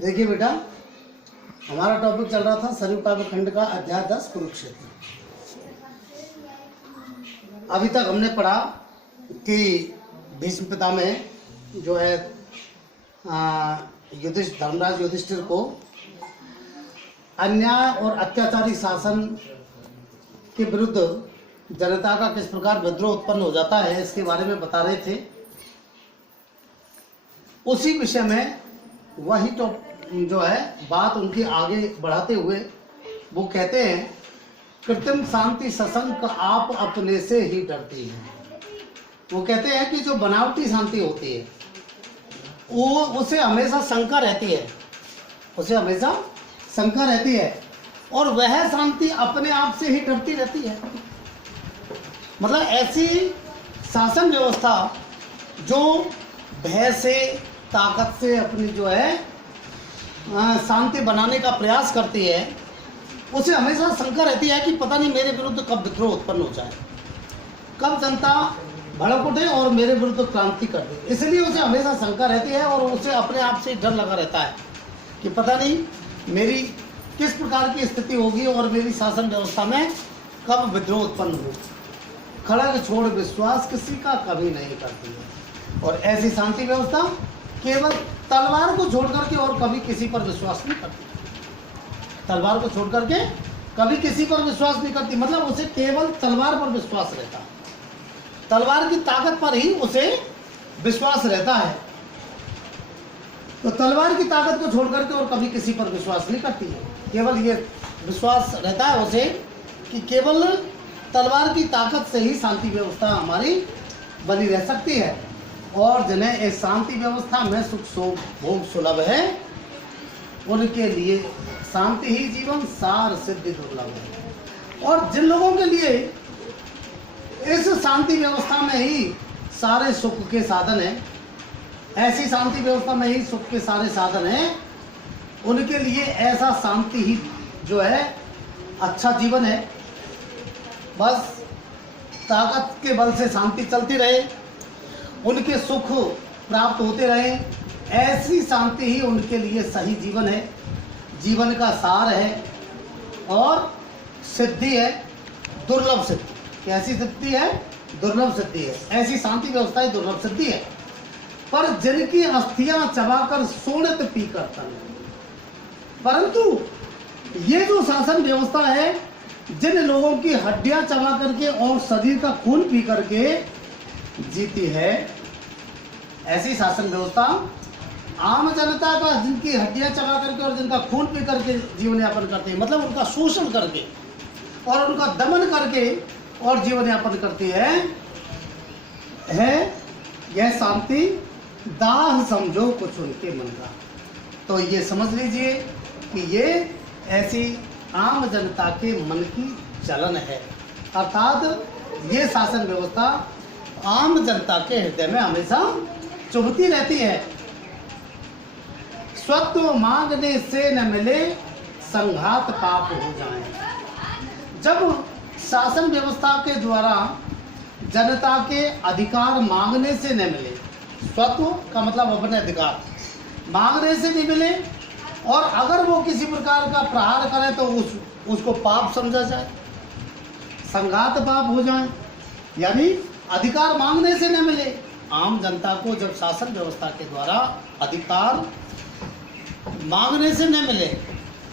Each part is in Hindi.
देखिए बेटा, हमारा टॉपिक चल रहा था सरयू काव्य खंड का अध्याय 10 कुरुक्षेत्र। अभी तक हमने पढ़ा कि भीष्म पितामह जो है धर्मराज युधिष्ठिर को अन्याय और अत्याचारी शासन के विरुद्ध जनता का किस प्रकार विद्रोह उत्पन्न हो जाता है, इसके बारे में बता रहे थे। उसी विषय में वही तो जो है बात उनकी आगे बढ़ाते हुए वो कहते हैं, कृत्रिम शांति सशंक आप अपने से ही डरती है। वो कहते हैं कि जो बनावटी शांति होती है वो उसे हमेशा शंका रहती है, उसे हमेशा शंका रहती है, और वह शांति अपने आप से ही डरती रहती है। मतलब ऐसी शासन व्यवस्था जो भय से, ताकत से अपनी जो है शांति बनाने का प्रयास करती है, उसे हमेशा शंका रहती है कि पता नहीं मेरे विरुद्ध कब विद्रोह उत्पन्न हो जाए, कब जनता भड़क उठे और मेरे विरुद्ध क्रांति कर दे। इसलिए उसे हमेशा शंका रहती है और उसे अपने आप से डर लगा रहता है कि पता नहीं मेरी किस प्रकार की स्थिति होगी और मेरी शासन व्यवस्था में कब विद्रोह उत्पन्न हो। खड़ग छोड़ विश्वास किसी का कभी नहीं करती है, और ऐसी शांति व्यवस्था केवल तलवार को छोड़ करके और कभी किसी पर विश्वास नहीं करती। तलवार को छोड़ करके कभी किसी पर विश्वास नहीं करती, मतलब उसे केवल तलवार पर विश्वास रहता है, तलवार की ताकत पर ही उसे विश्वास रहता है। तो तलवार की ताकत को छोड़ करके और कभी किसी पर विश्वास नहीं करती है। केवल ये विश्वास रहता है उसे कि केवल तलवार की ताकत से ही शांति व्यवस्था हमारी बनी रह सकती है, और जिन्हें इस शांति व्यवस्था में सुख भोग सुलभ है उनके लिए शांति ही जीवन सार सिद्धि दुर्लभ है। और जिन लोगों के लिए इस शांति व्यवस्था में ही सारे सुख के साधन हैं, ऐसी शांति व्यवस्था में ही सुख के सारे साधन हैं, उनके लिए ऐसा शांति ही जो है अच्छा जीवन है। बस ताकत के बल से शांति चलती रहे, उनके सुख प्राप्त होते रहे, ऐसी शांति ही उनके लिए सही जीवन है, जीवन का सार है और सिद्धि है, दुर्लभ सिद्धि। कैसी सिद्धि है? दुर्लभ सिद्धि है। ऐसी शांति व्यवस्था ही दुर्लभ सिद्धि है। पर जिनकी अस्थियां चबाकर सोनित पीकर तन, परंतु ये जो शासन व्यवस्था है, जिन लोगों की हड्डियां चबा करके और शरीर का खून पी करके जीती है, ऐसी शासन व्यवस्था आम जनता का जिनकी हड्डियां चबा करके और जिनका खून पी करके जीवन यापन करते हैं, मतलब उनका शोषण करके और उनका दमन करके और जीवन यापन करती है यह शांति दाह समझो कुछ उनके मन का। तो ये समझ लीजिए कि ये ऐसी आम जनता के मन की चलन है, अर्थात ये शासन व्यवस्था आम जनता के हृदय में हमेशा चुभती रहती है। स्वत्व मांगने से न मिले संघात पाप हो जाए। जब शासन व्यवस्था के द्वारा जनता के अधिकार मांगने से न मिले, स्वत्व का मतलब अपने अधिकार मांगने से नहीं मिले, और अगर वो किसी प्रकार का प्रहार करे तो उसको पाप समझा जाए, संघात पाप हो जाए। यानी अधिकार मांगने से न मिले, आम जनता को जब शासन व्यवस्था के द्वारा अधिकार मांगने से न मिले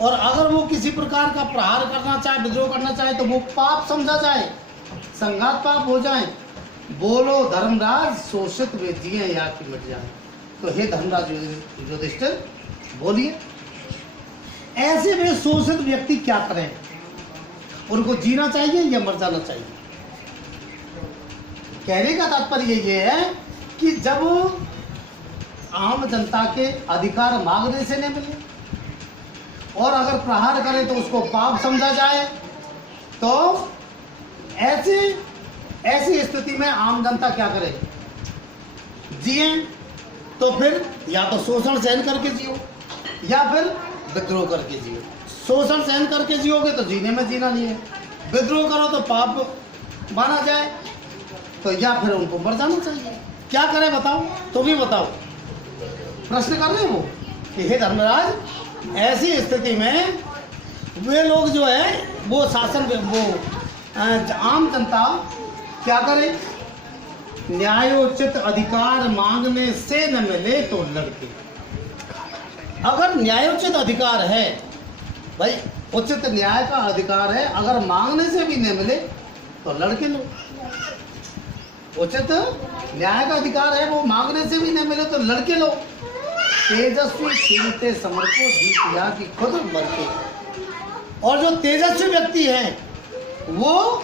और अगर वो किसी प्रकार का प्रहार करना चाहे, विद्रोह करना चाहे, तो वो पाप समझा जाए, संघात पाप हो जाए। बोलो धर्मराज शोषित वे जिए या कि मिट जाए। तो हे धर्मराज युधिष्ठिर बोलिए, ऐसे वे शोषित व्यक्ति क्या करें? उनको जीना चाहिए या मर जाना चाहिए? कहने का तात्पर्य ये है कि जब आम जनता के अधिकार मांगने से नहीं मिले और अगर प्रहार करे तो उसको पाप समझा जाए, तो ऐसी स्थिति में आम जनता क्या करे? जिए तो फिर या तो शोषण सहन करके जियो या फिर विद्रोह करके जियो। शोषण सहन करके जियोगे तो जीने में जीना नहीं है, विद्रोह करो तो पाप माना जाए, तो या फिर उनको मर जाना चाहिए। क्या करें बताओ, तुम ही बताओ। प्रश्न कर रहे हैं वो कि हे धर्मराज, ऐसी स्थिति में वे लोग जो है वो शासन, वो आम जनता क्या करे? न्यायोचित अधिकार मांगने से न मिले तो लड़के। अगर न्यायोचित अधिकार है भाई, उचित न्याय का अधिकार है, अगर मांगने से भी न मिले तो लड़के लो। उचित न्याय का अधिकार है, वो मांगने से भी न मिले तो लड़के लो। तेजस्वी छीनते समर को जीत या कि खुद मर के। और जो तेजस्वी व्यक्ति है वो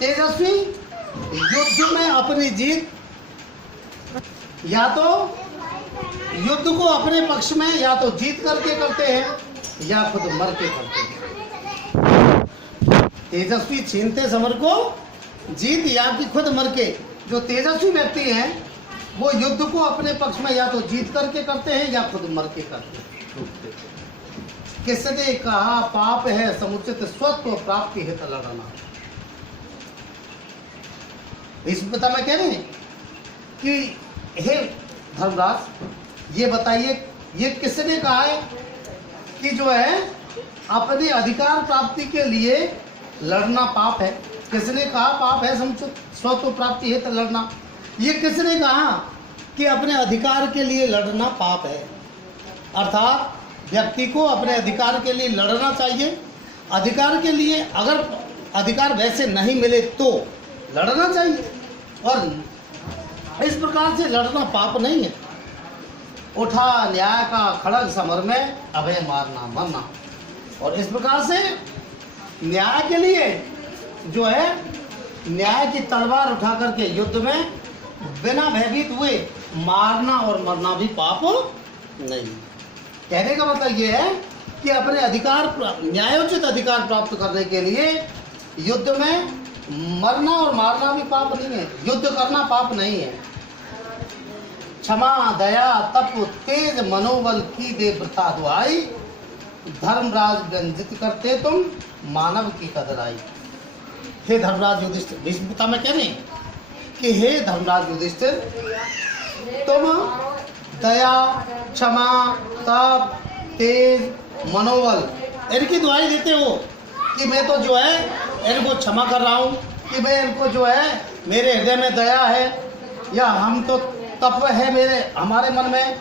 तेजस्वी युद्ध में अपनी जीत या तो युद्ध को अपने पक्ष में या तो जीत करके करते हैं या खुद मर के करते हैं। तेजस्वी छीनते समर को जीत या कि खुद मर के। जो तेजस्वी व्यक्ति हैं वो युद्ध को अपने पक्ष में या तो जीत करके करते हैं या खुद मर के करते हैं। किसने कहा पाप है समुचित स्वत्व प्राप्ति हित लड़ना। इस पिता में कह रहे हैं कि हे धर्मराज, ये बताइए ये किसने कहा है कि जो है अपने अधिकार प्राप्ति के लिए लड़ना पाप है? किसने कहा पाप है समुचित स्वत्व प्राप्ति हित लड़ना? ये किसने कहा कि अपने अधिकार के लिए लड़ना पाप है? अर्थात व्यक्ति को अपने अधिकार के लिए लड़ना चाहिए। अधिकार के लिए अगर अधिकार वैसे नहीं मिले तो लड़ना चाहिए, और इस प्रकार से लड़ना पाप नहीं है। उठा न्याय का खड़ग समर में अभय मारना मरना। और इस प्रकार से न्याय के लिए जो है न्याय की तलवार उठा करके युद्ध में बिना भयभीत हुए मारना और मरना भी पाप नहीं। कहने का मतलब ये है कि अपने अधिकार, न्यायोचित अधिकार प्राप्त करने के लिए युद्ध में मरना और मारना भी पाप नहीं है, युद्ध करना पाप नहीं है। क्षमा दया तप तेज मनोबल की दे वृथा दुहाई, धर्मराज व्यंजित करते तुम मानव की कदर आई। हे धर्मराज युधिष्ठिर, भीष्म पिता में कह रहे कि हे धर्मराज युधिष्ठिर, तुम दया क्षमा तप तेज मनोबल इनकी दुहाई देते हो कि मैं तो जो है इनको क्षमा कर रहा हूँ, कि मैं इनको जो है मेरे हृदय में दया है, या हम तो तप है मेरे हमारे मन में,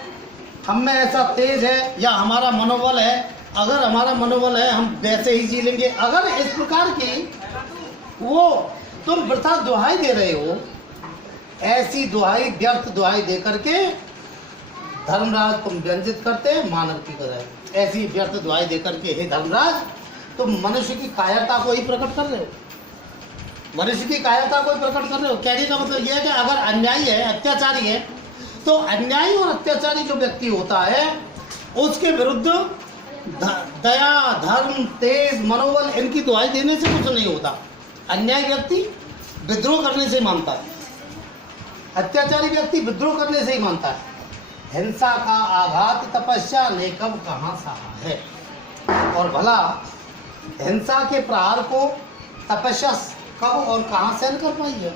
हम में ऐसा तेज है, या हमारा मनोबल है, अगर हमारा मनोबल है हम वैसे ही जी लेंगे। अगर इस प्रकार की वो तुम वृथा दुहाई दे रहे हो, ऐसी दुहाई व्यर्थ दुहाई दे करके धर्मराज तुम व्यंजित करते मानव की कदर। ऐसी व्यर्थ दुहाई दे करके हे धर्मराज तुम मनुष्य की कायरता को ही प्रकट कर रहे हो, मनुष्य की कायरता को ही प्रकट कर रहे हो। कहने का मतलब यह है कि अगर अन्यायी है, अत्याचारी है, तो अन्यायी और अत्याचारी जो व्यक्ति होता है उसके विरुद्ध दया धर्म तेज मनोबल इनकी दुहाई देने से कुछ नहीं होता। अन्यायी व्यक्ति विद्रोह करने से मानता है, अत्याचारी व्यक्ति विद्रोह करने से ही मानता है। हिंसा का आघात तपस्या ने कब कहाँ सहा है। और भला हिंसा के प्रहार को तपस्या कब और कहाँ सहन कर पाई है।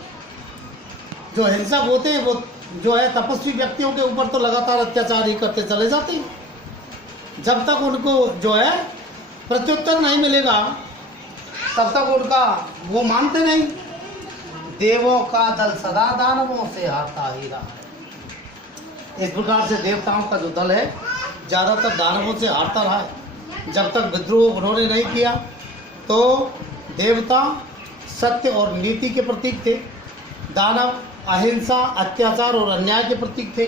जो हिंसक होते हैं वो जो है तपस्वी व्यक्तियों के ऊपर तो लगातार अत्याचार ही करते चले जाते हैं, जब तक उनको जो है प्रत्युत्तर नहीं मिलेगा तब तक उनका वो मानते नहीं। देवों का दल सदा दानवों से हारता ही रहा है। इस प्रकार से देवताओं का जो दल है ज़्यादातर दानवों से हारता रहा है। जब तक विद्रोह उन्होंने नहीं किया तो देवता सत्य और नीति के प्रतीक थे, दानव अहिंसा अत्याचार और अन्याय के प्रतीक थे।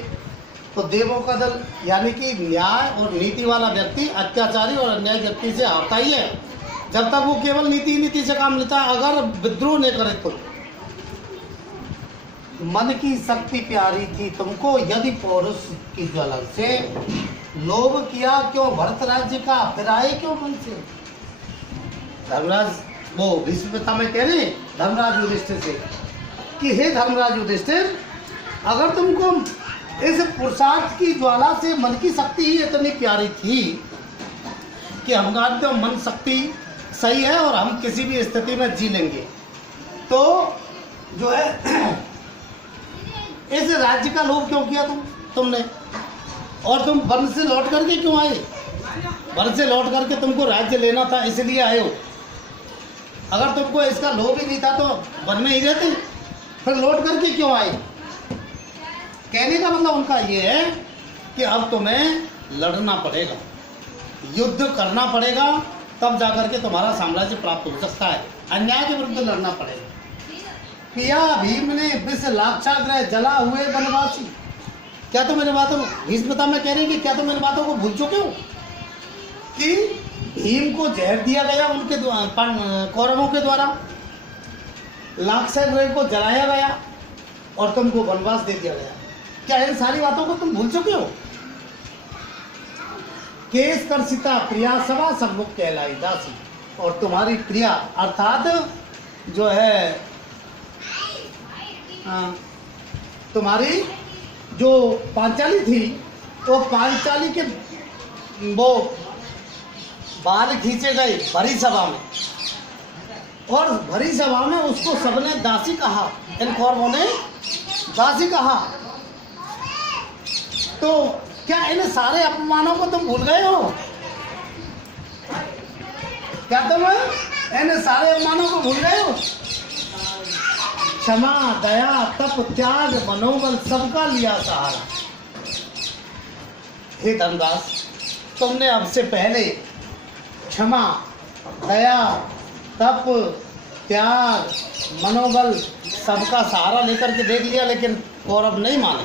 तो देवों का दल यानी कि न्याय और नीति वाला व्यक्ति अत्याचारी और अन्याय व्यक्ति से हारता ही है, जब तक वो केवल नीति से काम लेता है। अगर विद्रोह नहीं करे तो मन की शक्ति प्यारी थी तुमको, यदि पौरुष की ज्वलन से लोभ किया क्यों भरत राज्य का, फिराए क्यों मन से। धर्मराज वो भीष्म पिता में कह रहे धर्मराज युधिष्ठिर से कि हे धर्मराज युधिष्ठिर, अगर तुमको इस पुरुषार्थ की ज्वाला से मन की शक्ति ही इतनी प्यारी थी कि हम जानते हो मन शक्ति सही है और हम किसी भी स्थिति में जी लेंगे, तो जो है इस राज्य का लोभ क्यों किया तुमने। और तुम वन से लौट करके क्यों आए? वन से लौट करके तुमको राज्य लेना था, इसलिए आए हो। अगर तुमको इसका लोभ ही नहीं था तो वन में ही रहते, फिर लौट करके क्यों आए? कहने का मतलब उनका ये है कि अब तुम्हें लड़ना पड़ेगा, युद्ध करना पड़ेगा, तब जाकर के तुम्हारा साम्राज्य प्राप्त हो सकता है। अन्याय के विरुद्ध लड़ना पड़ेगा। पिया भीम ने विष लाक्षाग्रह जला हुए वनवासी। क्या तुम मेरी बातों को, भीष्मता में कह रहे हैं कि क्या तुम मेरी बातों को भूल चुके हो कि भीम को जहर दिया गया उनके कौरवों के द्वारा, लाक्षाग्रह को जलाया गया और तुमको वनवास दे दिया गया। क्या इन सारी बातों को तुम भूल चुके हो? केस कर सीता प्रिया सभा सम्मुख कहलाई दासी। और तुम्हारी प्रिया अर्थात जो है तुम्हारी जो पांचाली थी, वो पांचाली के वो बाल खींचे गए भरी सभा में, और भरी सभा में उसको सबने दासी कहा, इन कौरवों ने दासी कहा। तो क्या इन सारे अपमानों को तुम भूल गए हो? क्या तुम इन सारे अपमानों को भूल गए हो? क्षमा, दया, तप, त्याग, मनोबल सबका लिया सहारा। हे धर्मदास, तुमने अब से पहले क्षमा, दया, तप, त्याग, मनोबल सबका सहारा लेकर के देख लिया, लेकिन कौरव नहीं माने।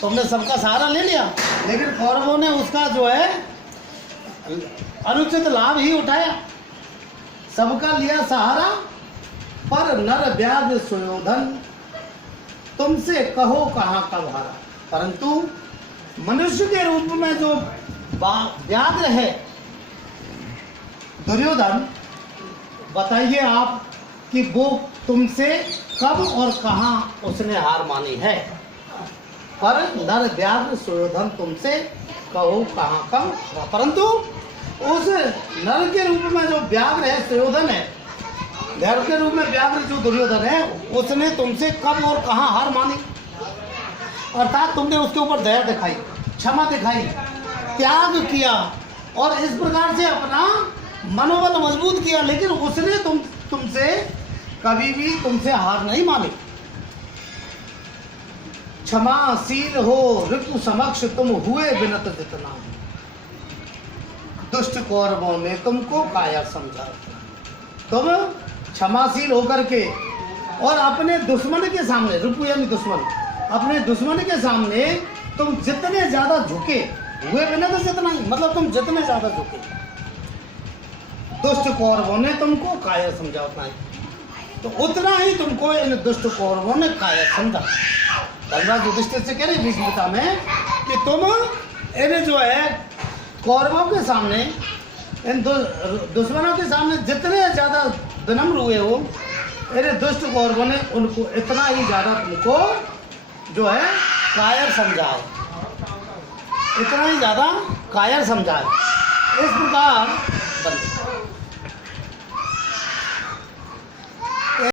तुमने सबका सहारा ले लिया, लेकिन कौरवों ने उसका जो है अनुचित लाभ ही उठाया। सबका लिया सहारा, पर नर व्याघ्र सुयोधन तुमसे कहो कहाँ कब हारा। परंतु मनुष्य के रूप में जो व्याघ्र है दुर्योधन, बताइए आप कि वो तुमसे कब और कहाँ उसने हार मानी है। पर नर व्याघ्र सुयोधन तुमसे कहो कहाँ कब। परंतु उस नर के रूप में जो व्याघ्र है सुयोधन है, नर के रूप में व्याघ्र जो दुर्योधन है, उसने तुमसे कब और कहाँ हार मानी। अर्थात तुमने उसके ऊपर दया दिखाई, क्षमा दिखाई, त्याग किया और इस प्रकार से अपना मनोबल मजबूत किया, लेकिन उसने तुमसे कभी भी तुमसे हार नहीं मानी। क्षमाशील हो ऋतु समक्ष तुम हुए विनत जितना, दुष्ट कौरवों ने तुमको कायर समझा। तुम क्षमाशील होकर के और अपने दुश्मन के सामने, रिपु यानी दुश्मन, अपने दुश्मन के सामने तुम जितने ज्यादा झुके, हुए विनत जितना ही मतलब तुम जितने ज्यादा झुके, दुष्ट कौरवों ने तुमको कायर समझा उतना ही, तो उतना ही तुमको इन दुष्ट कौरवों ने कायर समझा। धर्मराज युधिष्ठिर से कह रहे भीष्मता में कि तुम इन्हें जो है कौरवों के सामने, इन दुश्मनों के सामने जितने ज़्यादा विनम्र हुए हो, इन्हें दुष्ट कौरवों ने उनको इतना ही ज़्यादा तुमको जो है कायर समझा है, इतना ही ज़्यादा कायर समझा है। इस प्रकार